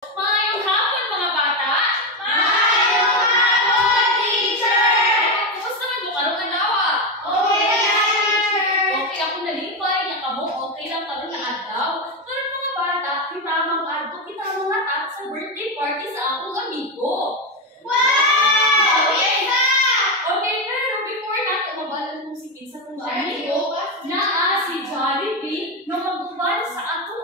Maayong hapon mga bata! Maayong hapon, teacher! Kumusta man mo karong adlaw? Okay lang, teacher! Okay ako nalipay, niya kamo okay lang karon na adlaw. Karon mga bata, kita mag-adto kita mga tat sa birthday party sa akong amigo. Wow! Yes na! Okay, pero before nato mabalan kung si kinsa kong amigo, Amigo? naa si Jollibee na mag-uban sa ato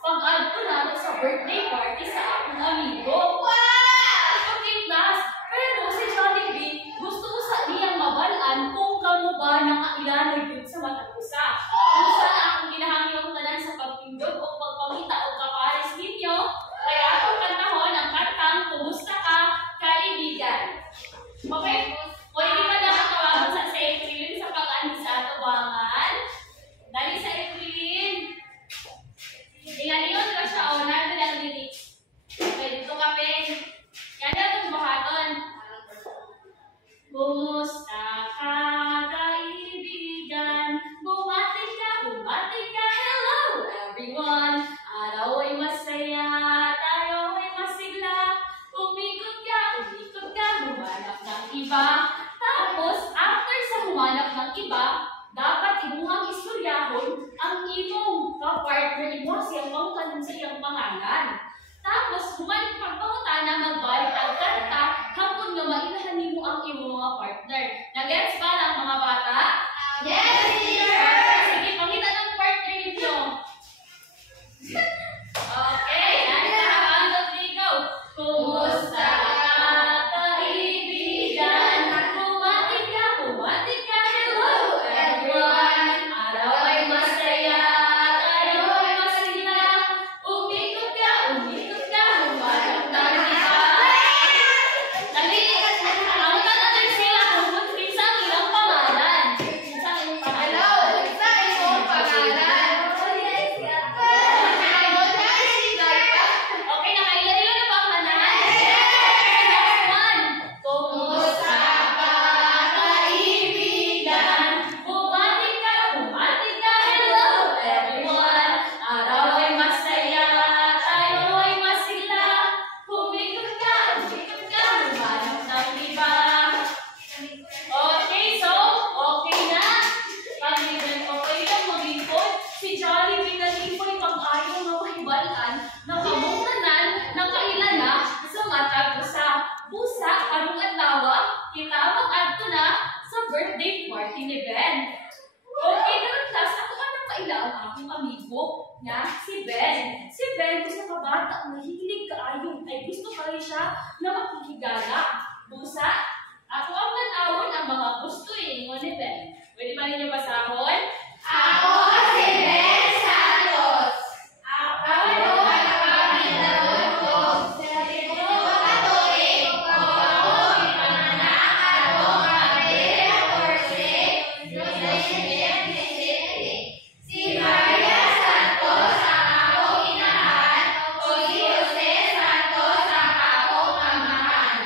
pag-adto nato sa birthday party sa akong amigo. Wow! Okay, class. Pero si Jollibee, gusto ko sa iyang mabalaan kung kamo ba nakailanay yun sa matag usa. Kung saan akong ginahangyo ang tanan sa pagpindot o pagpangita o kapares ninyo, kaya akong kantahon ang kantang Kumusta Ka, Kaibigan. Okay? Pwede pa na matawagan sa April sa pag-ani sa atawangan. Dali sa April. Tingnan yun ka siya o nandun ang lyrics. Okay, dito ka, Pen. Yan na itong buhaton. Kumusta ka, kaibigan? Bumati ka, hello everyone. Araw ay masaya, tayo ay masigla. Umikot ka, humanap ng iba. Tapos, after sa humanap ng iba, dapat imuhang istoryahon ang imong kapartner mo siyang pangutanan sa iyang pangalan. Tapos, pagpangutana magbalik ang kanta hangtod nga mailahan nimo ang imong mga partner. Nagets ba lang mga bata? Yes, teacher! Sige, pangita ng partner ninyo. Okay, ano na ang go. Kumusta ka, kaibigan? Bumati ka, hello everyone. Araw ay masaya, tayo ay masigla. Umikot ka, humanap ng iba. Dali, ang tanong sila kung pinsa ang ilang pangalan. Pinsa ang ilang Hello! pangalan. Isa isang pangalan! Okay, nakailaro na ba ang tanan? Last one. Kumusta ka, kaibigan? Bumati ka, hello everyone. Araw ay masaya, tayo ay masigla. Humikot ka, humanap ng iba. Okay, so, okay na. Pag-ibig, okay lang mag-ipon. Si Jollibee nag-ipon pag-ayaw na mahibalaan na kamungtanan na kailala sa matag usa. Busa, karong adlaw, kita mag-adto na sa birthday party ni Ben. Okay, karon class, ako anong kaila ang akong amigo niya, si Ben. Si Ben, gusto ka bata, mahilig kaayo, ay gusto kayo siya na makikigala. Busa, ako ang tanawon ang mga gusto mo ni Ben. Pwede ba ninyo basahon? Ako si Ben Santos. Ako ang kapitbahay ko. Sa libro katuig ko. Ipanganak ako Abril 14, 1977. Si Maria Santos ang akong inahan. O si Jose Santos ang akong amahan.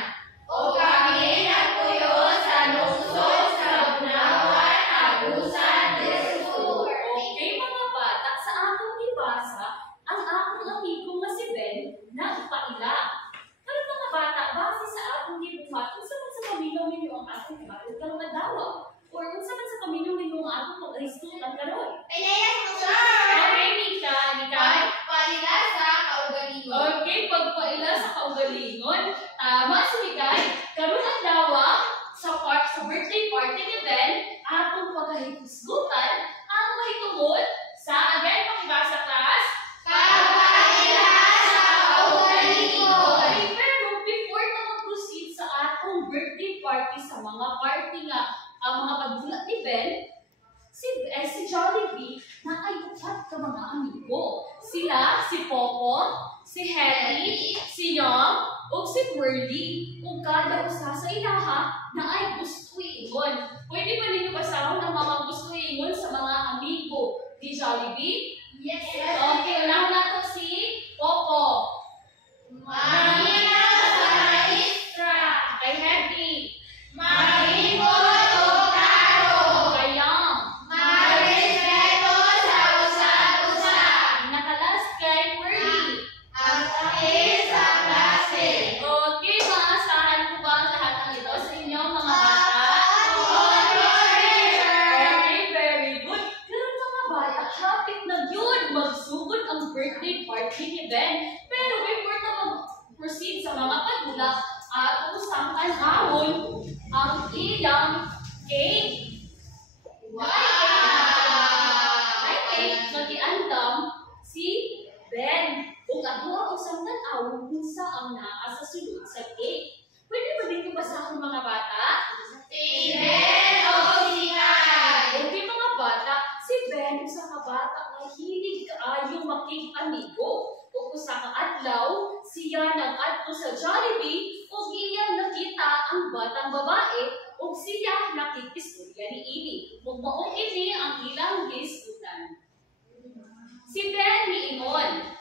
O kami nagpuyo sa lungsod sa Bunawan, Agusan del Sur. Okay mga bata, sa akong ibasa, ang akong amigo nga si Ben na paila. Pero mga bata, base sa akong gibuhat, kung saan sa kaminaw ninyo ang akong ibatid karong adlaw? Or kung saan sa kaminaw ninyo ang akong pag-aristutan karon? Pinayas mo, sir! Okay, Nika. Paila sa kaugalingon. Okay, pagpaila sa kaugalingon. Tama, Sumigay. Karon adlaw sa birthday party ni Ben, atong pagkahitusgutan ang mahitungod sa again pakibasa class. Paila sa kaugalingon. Okay, pero before na mag-proceed sa atong birthday party sa mga party nga ang mga pagbulat ni Ben, si Jollibee nakayupat ka mga amigo. Sila, si Popo, si Henry, si Young, o si Whirly. Kung kada usa sa ilaha na ay gusto ingon. Pwede ba ninyo basahon ang mga gusto ingon sa mga amigo ni Jollibee? Yes, sir. Okay, unahan nato si Popo. Mamina sa maestra. Kay Henry. Mahingo o karo. Kay Young. Marespeto sa usa-usa. Nakalas kay Whirly. Ang tamis ikaw kung saan naa sa sulod sa cake. Pwede ba din yung basahon mga bata? Si Ben o si Kai? Okay mga bata, si Ben usa ka bata nga hilig kaayo makig-amigo. Ug usa ka adlaw, siya nag-adto sa Jollibee ug iya nakita ang batang babae ug siya nakikistorya niini. Ug mao ini ang ilang gisgutan. Si Ben niingon,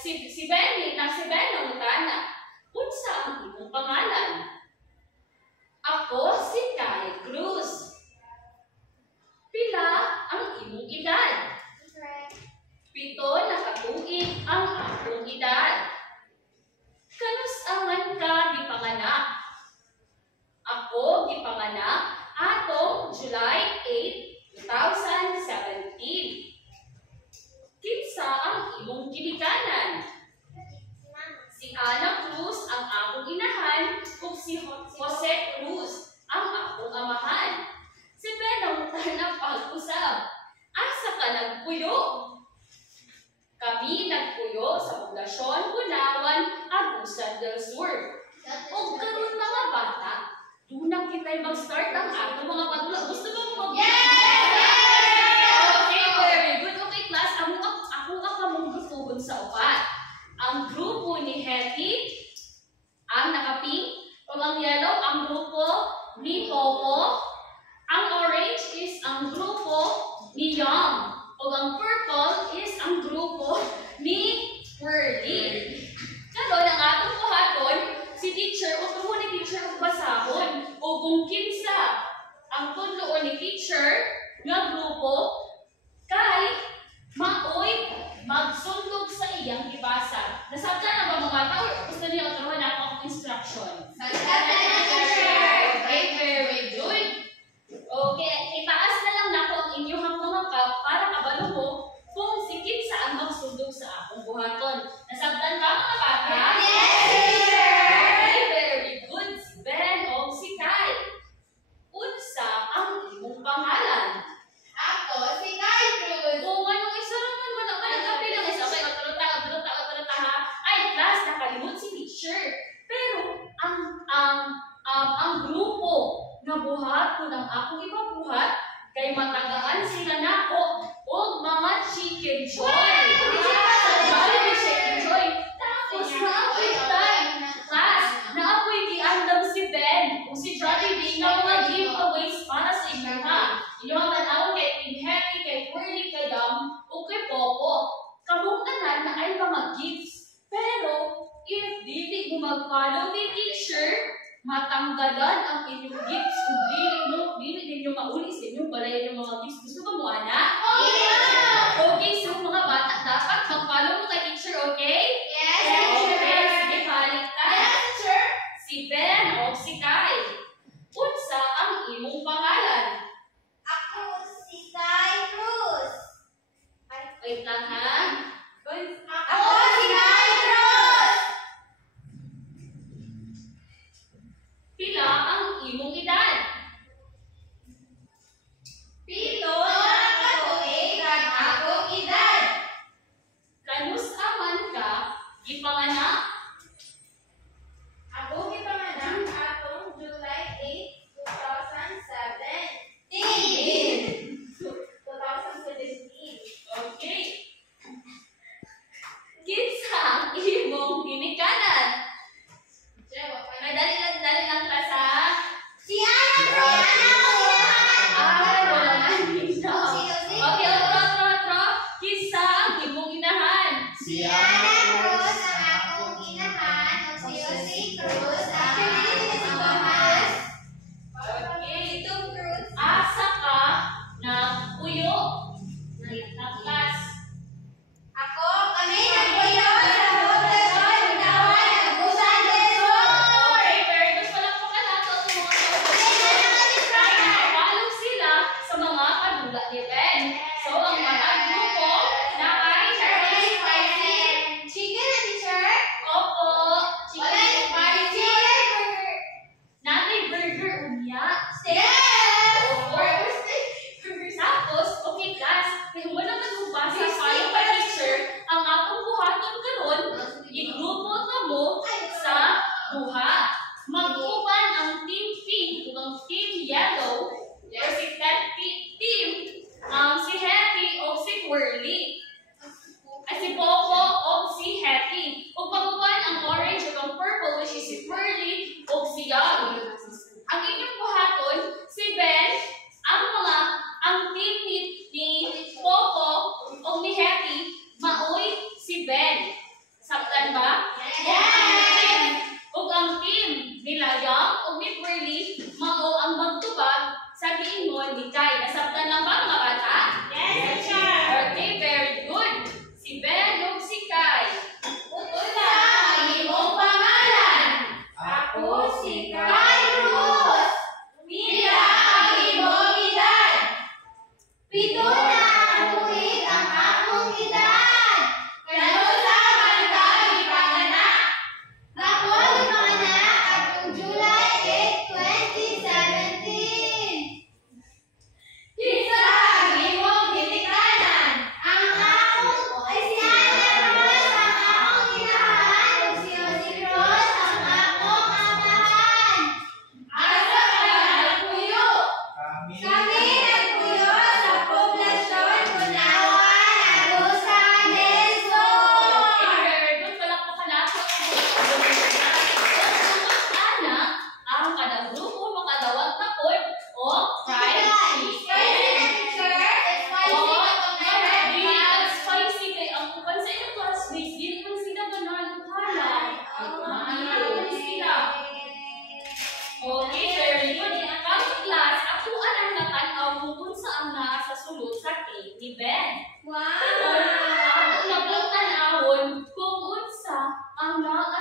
si Ben nangutana, unsa ang imong pangalan? Ako si Kai Cruz. Pila ang imong edad? 7 na katuig ang akong edad. Kanus-angan ka gipanganak? Ako gipanganak atong July 8, 2017. Kinsa ang imong ginikanan? Si Ana Cruz ang akong inahan ug si Jose Cruz ang akong amahan. Si Ben nangutana pag-usab, asa ka nagpuyo? Kami nagpuyo sa Poblasyon Bunawan, Agusan del Sur. Ug karon mga bata, dunang kita'y mag-start ang atong mga padula. Gusto ba mo mag- Okay, very good. Okay, class, ako kamong grupuhon sa upat. Ang grupo ni Hetty, ang naka-pink, o ang yellow, ang grupo ni Popo. Ang orange is ang grupo ni Young. O ang purple is ang grupo ni Whirly. Karon ang atong buhaton, si teacher, o tumo ni teacher ang basahon, o kung kinsa ang tudloon ni teacher nga grupo, kay maoy magsundog sa iyang gibasa. Nasabta na ba mga bata? Or gusto niyo turuan ako ang instruction? Okay, very good. Okay, itaas na lang nako ang inyong mga cup para kabalo mo kung si kinsa ang magsundog sa akong buhaton. Nasabtan ba mga bata? Okay, very good. Si Ben o si Kai. Unsa ang imong pangalan? Ako si Kai Cruz. Kung anong isaraman mo naman ang kape lang isa. Okay, tulota ha. Ay, class, nakalimot si teacher. Pero, ang grupo na buhat kung ang akong ipabuhat, kay matagaan sila nako o mga chicken joy. Sa Jollibee chicken joy. Tapos, naapoy class, naapoy giandam si Ben o si Jollibee na mga giveaways para sa inyo ha. Inyo ang tanawon kay Team Happy, kay Whirly, kay Dam, o kay Popo. Kamong tanan na ay mga gifts. Pero, if dili mo mag-follow ni teacher, matanggalan ang inyong gifts kung dili ninyo mauli sa inyong balayan ng mga gifts. Gusto ba mo, anak? Okay, so mga bata, dapat mag-follow mo kay teacher, okay? Yes, Okay, sige, balik ka. teacher. Si Ben o si Kai. Unsa ang imong pangalan? Ako si Kai Cruz. Wait lang ha. Ako si Kai Cruz. Pila ang imong edad? 7 na katuig ang akong edad. Kanus aman ka, gipanganak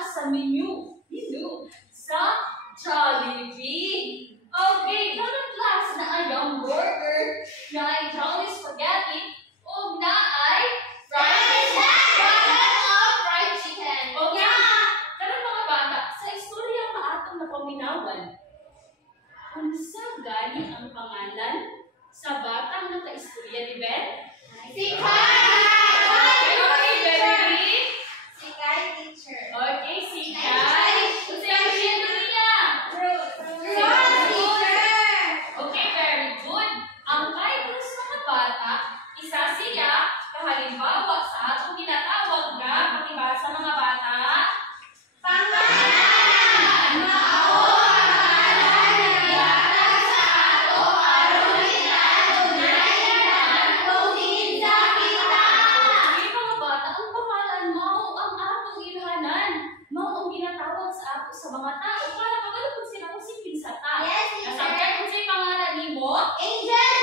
sa menu sa Jollibee. Okay, karong class na ay hamburger, na ay Jolly Spaghetti, o na ay fried chicken. Okay, karong mga bata, sa istorya nga atong napaminawan, unsa gani ang pangalan sa batang nakaistorya ni Ben? Si Okay, okay, baby. Si Kai teacher. Okay, si Kai. Kasi ang gender niya. Okay, very good. Ang Kai Cruz mga bata, isa siya, kahalimbawa sa atong ginatawag na pakibasa mga bata. Okay, mga bata, ang pangalan mao ang atong ilhanan. Mao ang ginatawag sa ato sa mga tao para magalupod sila kung sipin sa ta. Nasabyan kung sa'yo pangalan ni mo? Angel.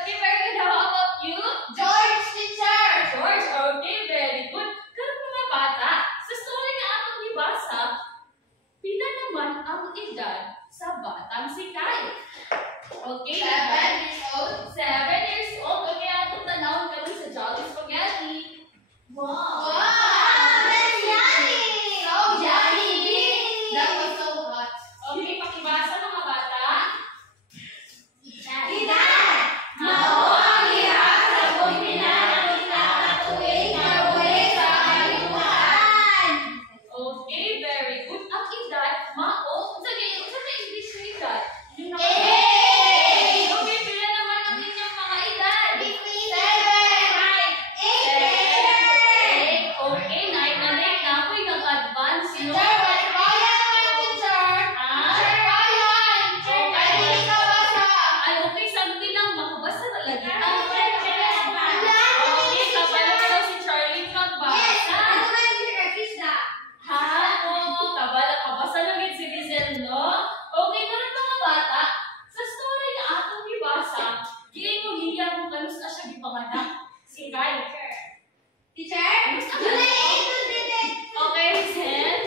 Okay, very good. How about you? George. Okay, very good. Karon mga bata, sa story nga atong gibasa, pila naman ang edad sa batang si Kai? Okay. 7 years old. Okay, atong tanawon karon sa Jolly Spaghetti. Wow. Okay, pakibasa mga bata. Okay, very good. Ang edad, mao, unsa kay English na edad? Okay, pila naman ang inyong mga edad? 7, 8. Okay, night na ako'y nag-advance, no? Ay, okay, sabi lang, makabasa na lagi. Okay, kabalo ko si Charlie magbasa. Ha? Oo, kabasa lang yun si Rizel, no? Okay, karon mga bata, sa story na atong ibasa, giing mo hiya kung kanus na siya gipanganak. Si Kai. Okay, Rizel?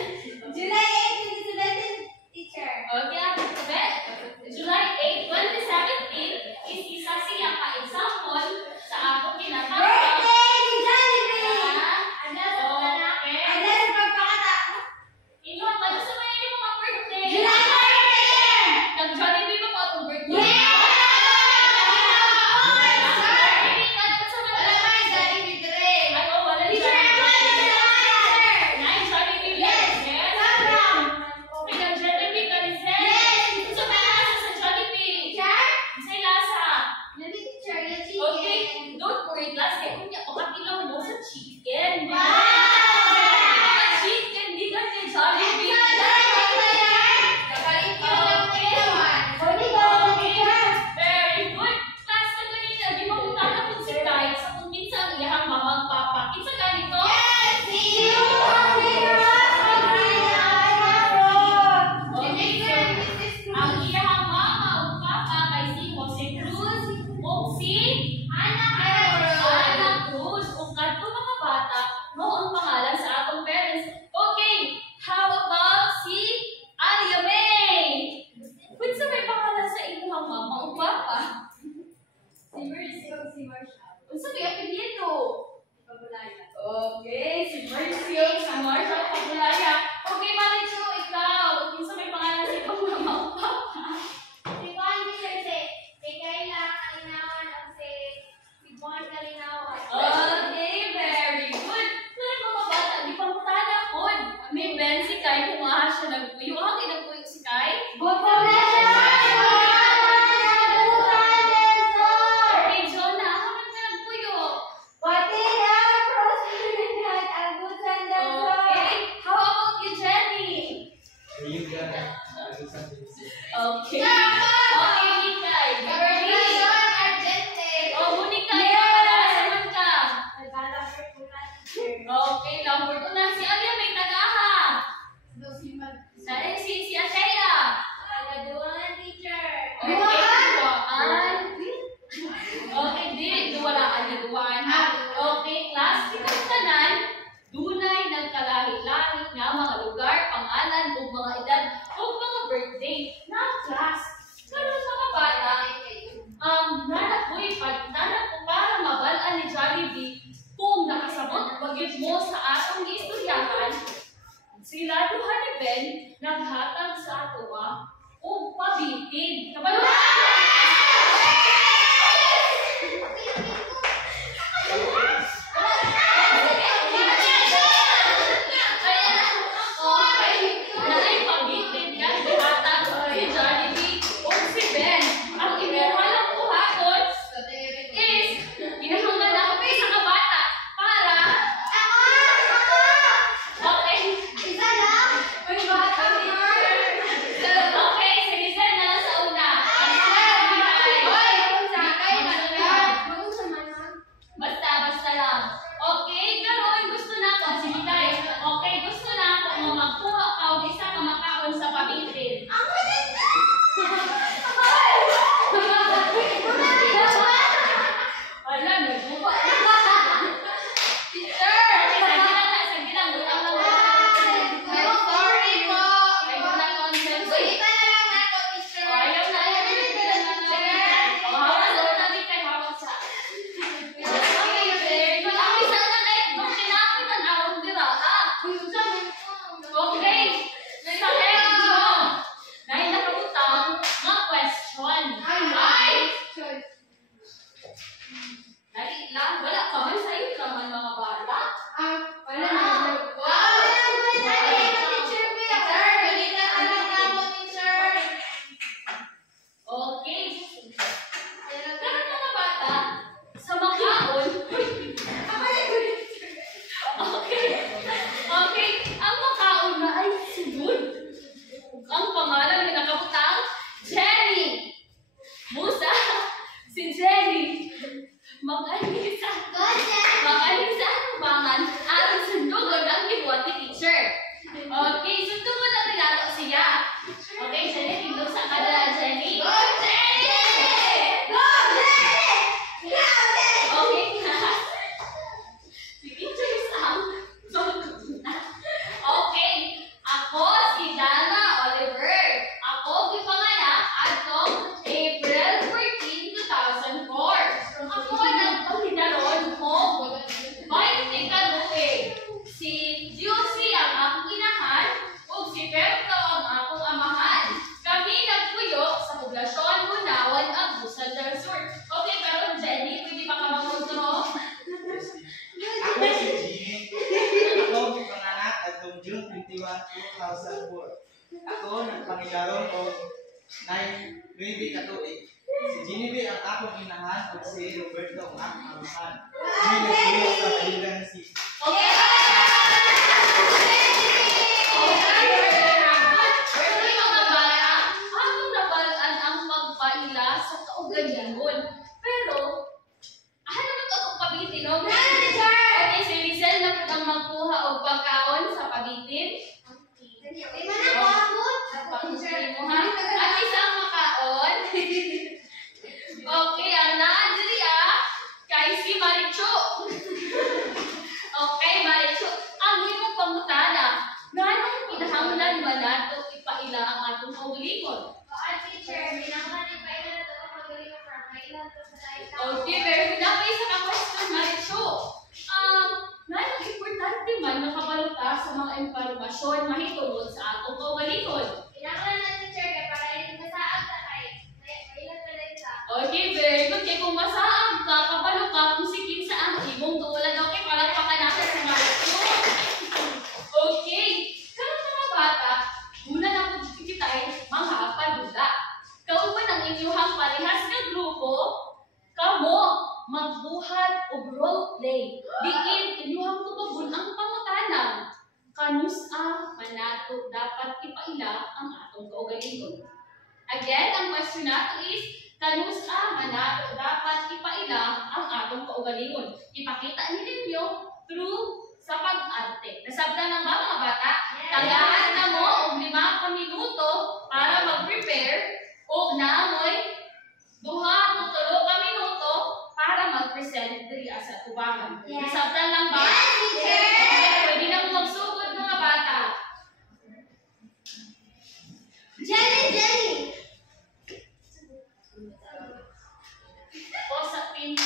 Okay, ako sabi. July 8, 2017 is isa siya ka-example sa akong kinatawag. Inyo, ano sa mga inyong mga birthday? Nag-Jollibee ba po atong birthday? Ay, oh, wala ni Jollibee. Nay, Jollibee, yes. Okay, nag-Jollibee ka rin, Zed. Gusto ba lasa sa Jollibee? Isa'y lasa. Okay, don't worry, class. Kaya kung pakakilaw mo sa chicken. Chicken, di ka niya Jollibee. Very good. Class, na ganito. Di ba kung tatapon si Kai sa kung minsan iyahang mamang papa. Kinsa ganito? Ang iyahang mama o papa kay si Jose Cruz o si Ana Cruz. Kung kadto mga bata, mo ang pangalan sa atong parents. Okay, how about si Alia May? Kung sa may pangalan sa iyahang mama o papa? Unsa may apelyido? Okay, si Mercio sa Marshall Pabulaya. Okay, Maricho, ikaw. Unsa may pangalan sa iyong mama o papa? Okay, very good. Pero mga bata, di pa mutala po. May Ben si Kai kung aha siya nagpuyo. Hangin nagpuyo si Kai? Okay, Jonah, hangin na nagpuyo. Okay, how about you, Jenny? Okay. Okay, Nikay. Oh, Monica, ikaw pala ka. Okay, number 2 na. Si Alia may tagaha. Si pabitin. Kapag June 21, 2004. Ako nagpangigaron o nay 20 katuig. Si Genevieve ang akong inahan o si Roberto ang akong amahan. Hindi nagtuyo sa kailan si... Pero, ano naman ito kung pabitin, no? Okay, si Rizel na po ang magkuha o pagkaon sa pabitin. At isang makaon. Okay, ang Andrea kay si Marichu. Okay, Marichu. Ang imong pangutana, nanong pinahangunan man nato ipaila ang atong kaugalingon? Okay, very good. Napay sa ka-question, Marichu. Nanong importante man nakabalita sa mga impormasyon mahitungod sa atong kaugalingon? Okay, very good. Kaya kung masaang ka, kabalo ka, kung sikin sa ang imong tulan, okay, palagpakan natin sa Marichu. Okay, karang mga bata, una na po kita ay mga paduda. Kauban ang inyuhang parehas na grupo, kamo magbuhat og role play. Diin inyuhang tubagon ang pangutanan. Kanusa manato dapat ipaila ang atong kaugalingon. Again, ang question nato is kanusa manato dapat ipaila ang atong kaugalingon. Ipakita ninyo through sa pag-arte. Nasabtan ng ba mga bata? Tagaan na mo og 5 ka minuto para mag-prepare og namoy 2 o 3 ka minuto para mag-present diri sa tubangan. Nasabtan lang ba? Okay, pwede na mo magsugod mga bata. O sa pin.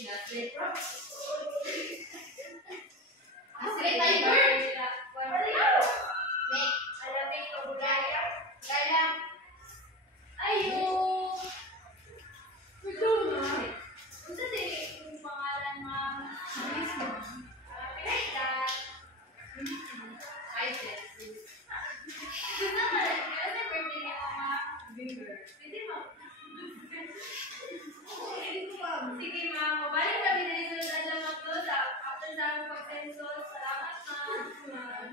Asli tiger. Nek, alapin ko budaya. Gaya. Ayo. Unsa dili yung pangalan nga? Pinaitan. Ay, Jessie. Gusto mo rin. Ano yung birthday niya, Mama? Pwede mo. Sige, Ma'am. Mabalik kami na dito sa alamat ko sa after sa aming pagsenso. Salamat, Ma'am.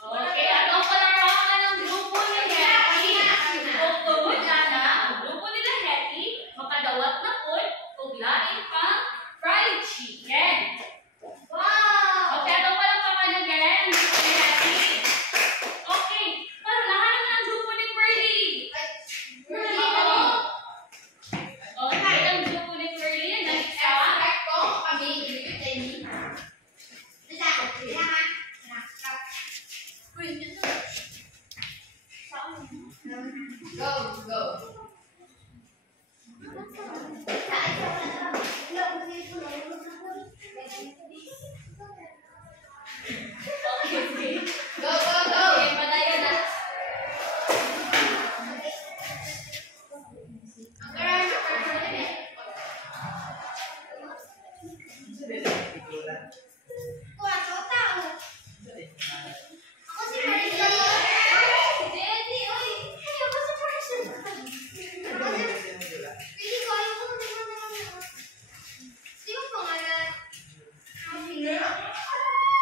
Okay, ano pa larangan ng grupo ni Hetty? Kung tumuda na ang grupo nila Hetty, makadawat na po kung lain pang fried chicken. Wow! Okay, ano pa lang pangalan again? Grupo ni Hetty. Okay, para lahat ng grupo ni Pearly. Really? Okay, ang grupo ni Pearly, next sa Expect ko kami ibigay ni. Go, go. okay. Go, go, go. Okay, padayon na. Ang karami ng person eh. Sa dili ang figura. Kuwato tao. Sa dili pangalan. Ako si Marisa. Jenny, oy. Hey, ako si Marisa. Ano ba yung figura? Pili ko, ayaw ko Di ba pangalan?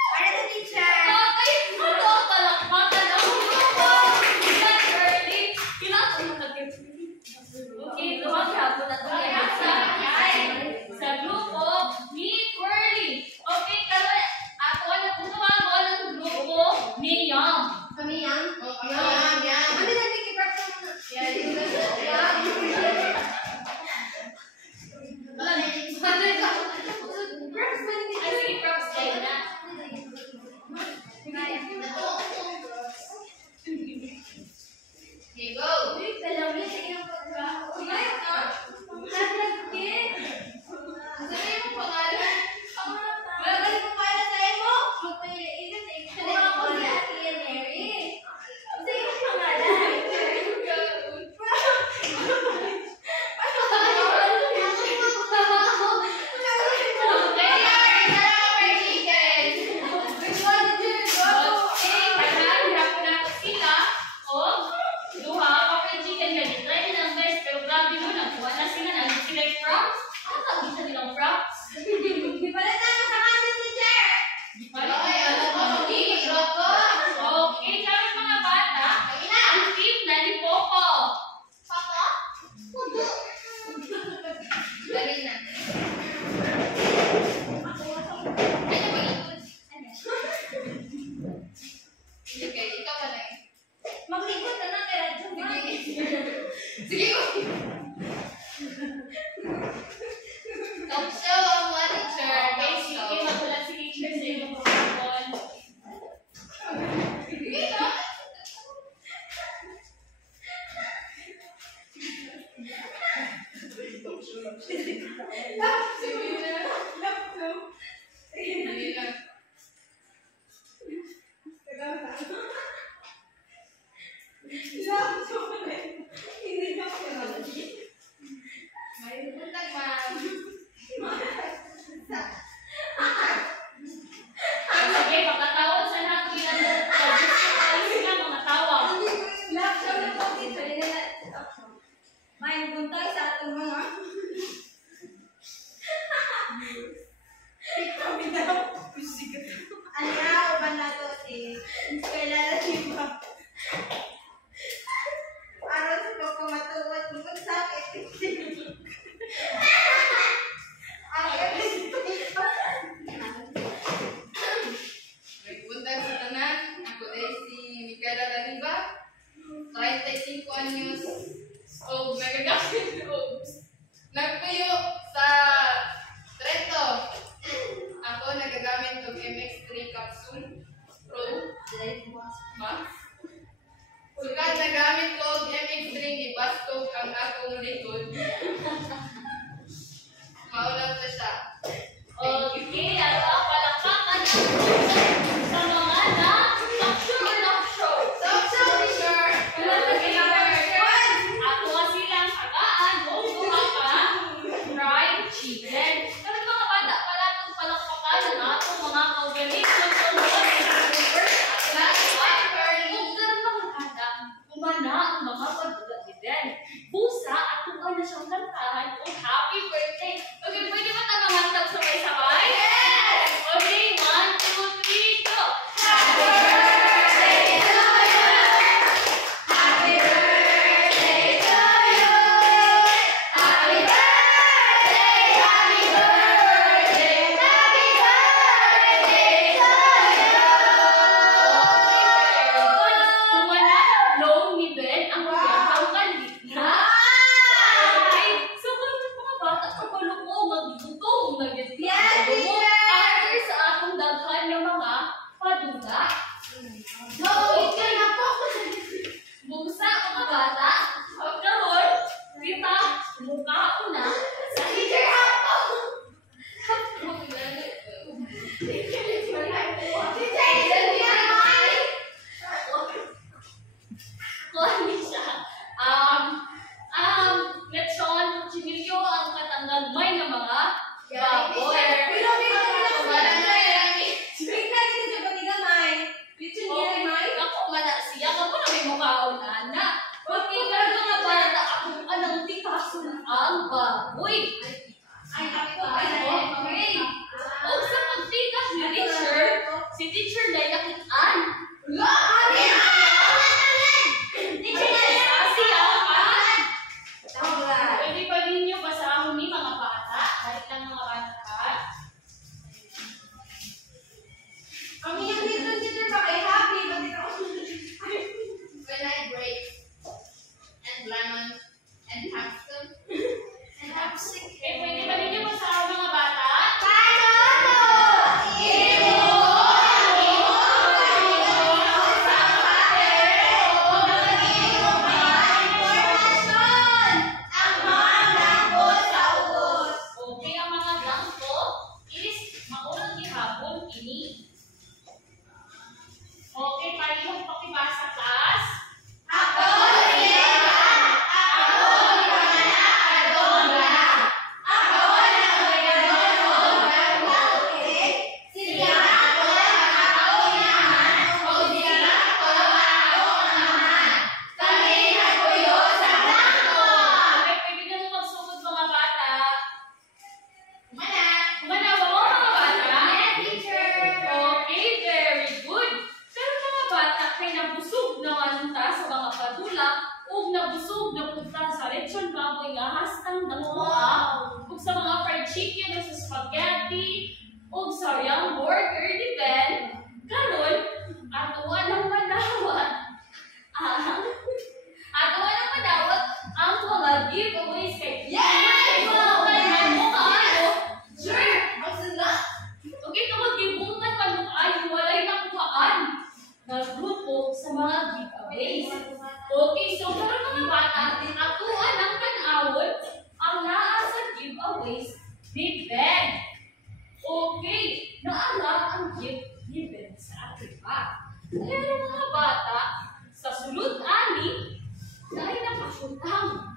Para sa teacher. Okay, ito palakpakan ang grupo nila Pearly. Kailangan mo okay, tumagyapo na ito sa grupo ni Pearly. Okay, pero ako na kung tumago ng grupo ni Yum. Kami yan? Yan, yan. Ano na tikipag sa mga? Yan, yan. Wala na yung Ay, sige, props kayo na. Okay, go. Dalawa sige ang pagka. Kumain ka? Hadragin. Sabi mo pangalan. Wala ka rin pangalan sa mo. Magpahiliin sa ito. Wala ko si Ate and Mary. Sige mo pangalan. Okay, kailangan hirapon na ito sila. O, duha, kapag chicken ganit. Try nila ang best, pero grabe mo, nagkuha na sila. Nandun sila yung props. Ano tawag nilang props? Ipalitan mo sa kanil ni Jer. Di pa rin. Okay, kami mga bata, ang team na ni Popo. Papa? Dali na. Ano ba ikot? Sige, ikaw ka na eh. Maglikot na na, kaya sige ko. Talk show ang mga teacher. Okay, sige, magulat si teacher sa inyong pagkakon. Sige ka. Dali na. May buntag, ma'am. Sige, pagkatawag sa natin yan. Sila mga tawag. May buntag sa atong mga. Ano ba na to si Eskwela Diba? Aron sa pagpamatuwad mo sakit. May buntag sa tanan. Ako day si Micaela Lariba. 35 anyos. O nagagamit o nagpuyo sa Trento. Ako nagagamit og MX3 capsule Pro. Ma? Sugad nagamit ko og MX3 ni Bastog ang akong likod. Maulaw na siya. gagmay nga mga baboy. Ako mana siya ka na may mukhaon ana. Okay ka nga bata ako anang tikasun ang baboy. O sa pagtikas ni teacher, si teacher na yakitaan. Pwede pa ninyo basahon ni mga bata, kahit lang mga bata. When I break and lemon and capsicum and capsicum. Pwede pa ninyo basahon mga bata? Okay, ang mga blanco is maunang gihapon ini. Okay, parehong pakibasa class. Okay, pwede na mo magsugod mga bata. Kumanawa mo mga bata. Okay, very good. Pero mga bata, kay nabusog naman ta sa mga padula o nabusog na punta sa lechon baboy nga hastang damuha o sa mga fried chicken o sa spaghetti o sa young burger, di ben? Karon, atuwa ng manawat ang mga giveaways kay Okay, kapag gibutan pa nung ay walay nakuhaan na grupo sa mga giveaways. Okay, so karon mga bata, atuan ang tanawon ang naa sa giveaways ni Ben. Okay, naala ang gift ni Ben sa atin pa. Pero mga bata, sa sulod ani, dahil nakasutang.